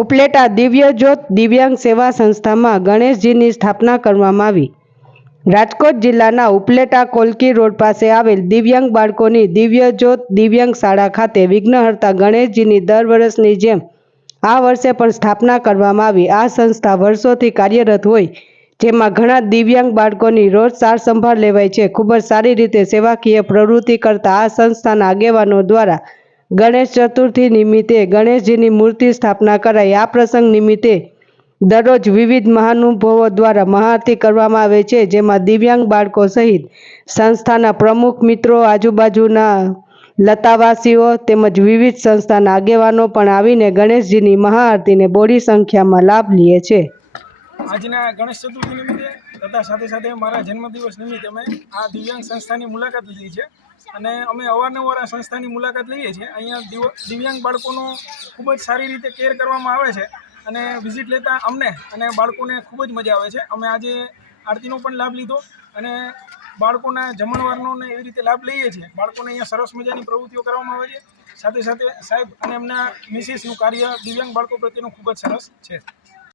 ઉપલેટા દિવ્યજ્યોત દિવ્યાંગ સેવા સંસ્થામાં ગણેશજીની સ્થાપના કરવામાં આવી। રાજકોટ જિલ્લાના ઉપલેટા કોલકી રોડ પાસે આવેલ દિવ્યાંગ બાળકોની દિવ્યજ્યોત દિવ્યાંગ શાળા ખાતે વિઘ્નહર્તા ગણેશજીની દર વર્ષની જેમ આ વર્ષે પણ સ્થાપના કરવામાં આવી। આ સંસ્થા વર્ષોથી કાર્યરત હોય જેમાં ઘણા દિવ્યાંગ બાળકોની રોજ સાર સંભાળ લેવાય છે। ખૂબ જ સારી રીતે સેવાકીય પ્રવૃત્તિ કરતા આ સંસ્થાના આગેવાનો દ્વારા ગણેશ ચતુર્થી નિમિત્તે ગણેશજીની મૂર્તિ સ્થાપના કરાઈ। આ પ્રસંગ નિમિત્તે દરરોજ વિવિધ મહાનુભાવો દ્વારા મહાઆરતી કરવામાં આવે છે, જેમાં દિવ્યાંગ બાળકો સહિત સંસ્થાના પ્રમુખ મિત્રો, આજુબાજુના લતાવાસીઓ તેમજ વિવિધ સંસ્થાના આગેવાનો પણ આવીને ગણેશજીની મહાઆરતીને બોડી સંખ્યામાં લાભ લે છે। આજના ગણેશ ચતુર્થી નિમિત્તે તથા સાથે સાથે મારા જન્મદિવસ નિમિત્તે અમે આ દિવ્યાંગ સંસ્થાની મુલાકાત લીધી છે અને અમે અવારનવાર આ સંસ્થાની મુલાકાત લઈએ છીએ। અહીંયા દિવ્યાંગ બાળકોનો ખૂબ જ સારી રીતે કેર કરવામાં આવે છે અને વિઝિટ લેતા અમને અને બાળકોને ખૂબ જ મજા આવે છે। અમે આજે આરતીનો પણ લાભ લીધો અને બાળકોના જમણવારનો ને એવી રીતે લાભ લઈએ છીએ। બાળકોને અહીંયા સરસ મજાની પ્રવૃત્તિઓ કરવામાં આવે છે। સાથે સાથે સાહેબ અને એમના મિસિસનું કાર્ય દિવ્યાંગ બાળકો પ્રત્યેનું ખૂબ જ સરસ છે।